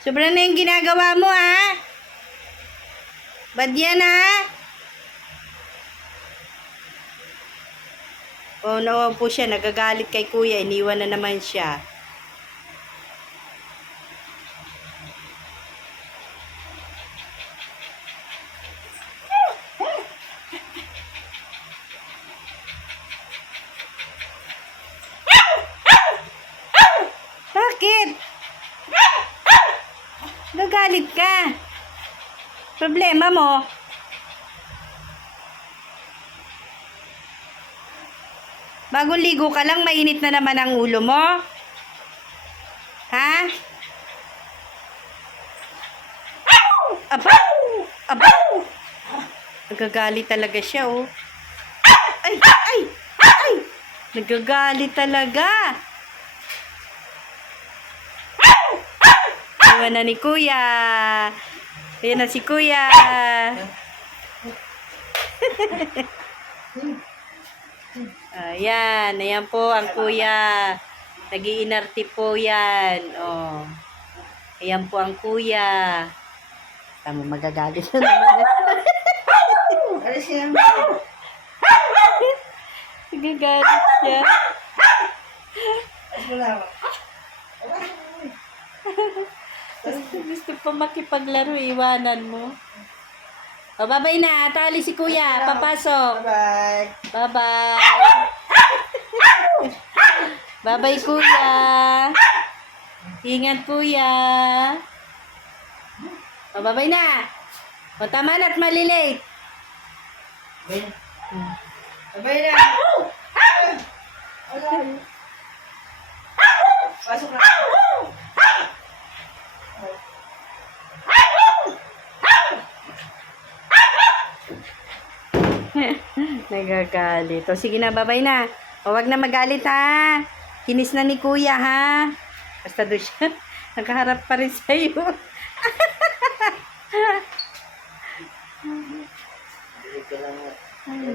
Sobra na yung ginagawa mo, ha? Bad yan, ha? Oh, nawa po siya. Nagagalit kay kuya. Iniwan na naman siya. Bakit? Nagalit ka. Problema mo. Bagong ligo ka lang, mainit na naman ang ulo mo. Ha? Abaw! Abaw! Nagagalit talaga siya, oh. Ay! Ay! Ay! Nagagalit talaga. Iwan na ni kuya. Ayan na si kuya. Ayan. Ayan po ang kuya. Nag-iinarte po yan. Oh. Ayan po ang kuya. Tama, magagalit na naman. Alis siya. Nagagalit siya. Alis mo lang. Gusto pa makipaglaro, iwanan mo. O, babay na. Tali si kuya. Papasok. Bye-bye. Bye-bye. Bye-bye, kuya. Ingat, kuya. O, babay na. O, tama na at malilate. Bye na. Pasok na. Nagagalit. O, sige na, babay na. O, wag na magalit, ha. Kinis na ni kuya, ha. Basta doon siya. Nakaharap pa rin sa'yo. Bili ka lang. Ay,